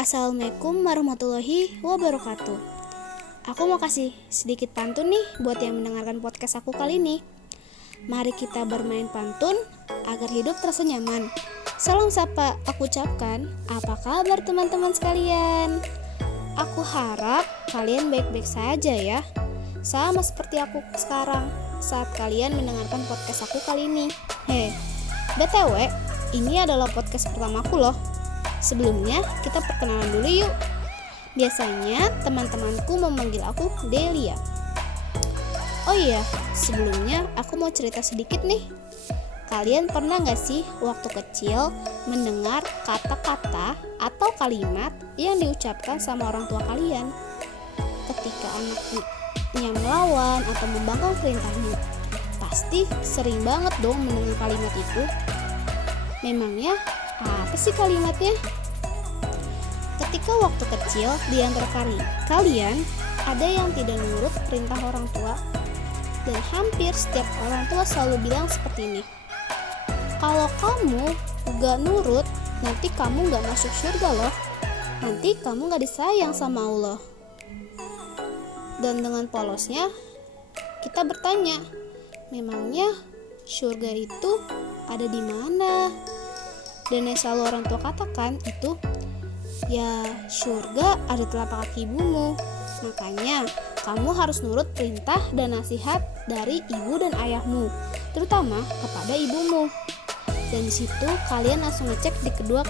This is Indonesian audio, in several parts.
Assalamualaikum warahmatullahi wabarakatuh. Aku mau kasih sedikit pantun nih buat yang mendengarkan podcast aku kali ini. Mari kita bermain pantun agar hidup terasa nyaman. Salam sapa aku ucapkan, apa kabar teman-teman sekalian? Aku harap kalian baik-baik saja ya. Sama seperti aku sekarang saat kalian mendengarkan podcast aku kali ini. BTW, ini adalah podcast pertamaku loh. Sebelumnya kita perkenalan dulu yuk. Biasanya teman-temanku memanggil aku Delia. Oh iya, sebelumnya aku mau cerita sedikit nih. Kalian pernah gak sih waktu kecil mendengar kata-kata atau kalimat yang diucapkan sama orang tua kalian ketika anaknya melawan atau membangkang perintahnya? Pasti sering banget dong mendengar kalimat itu. Memangnya apa sih kalimatnya? Ketika waktu kecil di antara kalian ada yang tidak nurut perintah orang tua, dan hampir setiap orang tua selalu bilang seperti ini, kalau kamu gak nurut, nanti kamu gak masuk surga loh, nanti kamu gak disayang sama Allah. Dan dengan polosnya kita bertanya, memangnya surga itu ada di mana? Dan yang selalu orang tua katakan itu, ya surga ada telapak kaki ibumu. Makanya kamu harus nurut perintah dan nasihat dari ibu dan ayahmu, terutama kepada ibumu. Dan di situ kalian langsung ngecek di kedua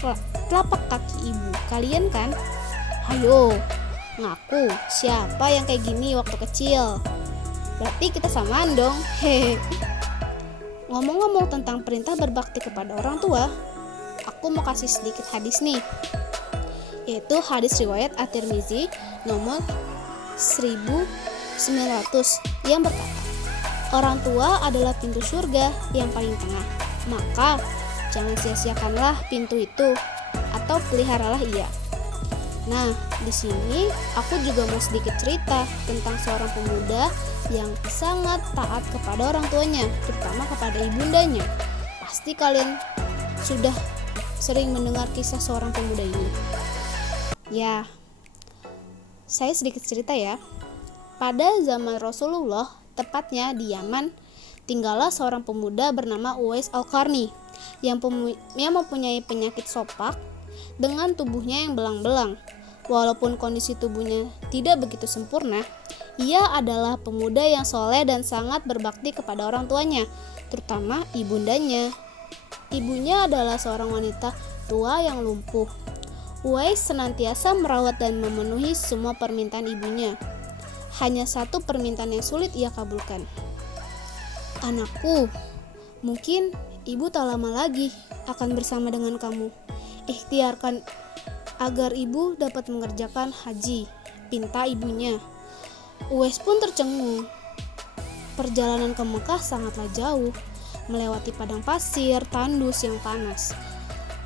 telapak kaki ibu kalian kan? Ayo, ngaku siapa yang kayak gini waktu kecil? Berarti kita samaan dong. Ngomong-ngomong tentang perintah berbakti kepada orang tua, aku mau kasih sedikit hadis nih, yaitu hadis riwayat At-Tirmizi nomor 1900 yang berkata, orang tua adalah pintu surga yang paling tengah, maka jangan sia-siakanlah pintu itu atau peliharalah ia. Nah, di sini aku juga mau sedikit cerita tentang seorang pemuda yang sangat taat kepada orang tuanya, terutama kepada ibundanya. Pasti kalian sudah sering mendengar kisah seorang pemuda ini. Ya, saya sedikit cerita ya. Pada zaman Rasulullah, tepatnya di Yaman, tinggallah seorang pemuda bernama Uwais Al-Qarni yang mempunyai penyakit sopak dengan tubuhnya yang belang-belang. Walaupun kondisi tubuhnya tidak begitu sempurna, ia adalah pemuda yang soleh dan sangat berbakti kepada orang tuanya, terutama ibundanya. Ibunya adalah seorang wanita tua yang lumpuh. Uwais senantiasa merawat dan memenuhi semua permintaan ibunya. Hanya satu permintaan yang sulit ia kabulkan. Anakku, mungkin ibu tak lama lagi akan bersama dengan kamu. Ikhtiarkan agar ibu dapat mengerjakan haji, pinta ibunya. Uwais pun tercengung. Perjalanan ke Mekah sangatlah jauh, melewati padang pasir, tandus yang panas.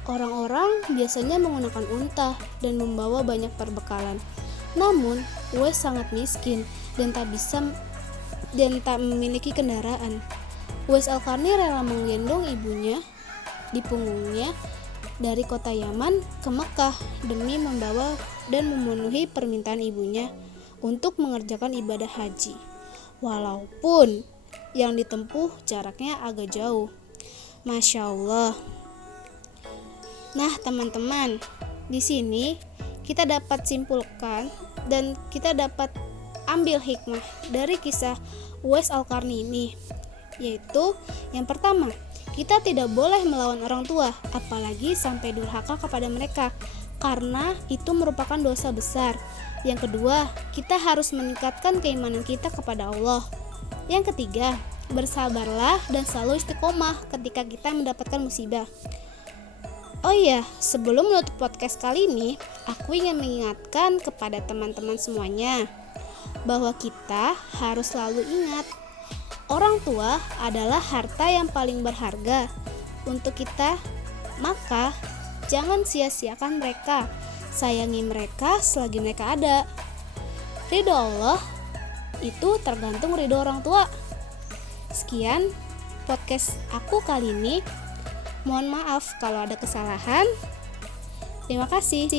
Orang-orang biasanya menggunakan unta dan membawa banyak perbekalan. Namun, Uwais sangat miskin dan tak memiliki kendaraan. Uwais Al-Qarni rela menggendong ibunya di punggungnya dari kota Yaman ke Mekah demi membawa dan memenuhi permintaan ibunya untuk mengerjakan ibadah haji. Walaupun yang ditempuh jaraknya agak jauh. Masya Allah. Nah teman-teman, di sini kita dapat simpulkan dan kita dapat ambil hikmah dari kisah Uwais Al-Qarni ini, yaitu yang pertama, kita tidak boleh melawan orang tua, apalagi sampai durhaka kepada mereka, karena itu merupakan dosa besar. Yang kedua, kita harus meningkatkan keimanan kita kepada Allah. Yang ketiga, bersabarlah dan selalu istiqomah ketika kita mendapatkan musibah. Oh iya, sebelum menutup podcast kali ini, aku ingin mengingatkan kepada teman-teman semuanya bahwa kita harus selalu ingat, orang tua adalah harta yang paling berharga untuk kita, maka jangan sia-siakan mereka, sayangi mereka selagi mereka ada. Ridho Allah itu tergantung ridho orang tua. Sekian podcast aku kali ini. Mohon maaf kalau ada kesalahan. Terima kasih.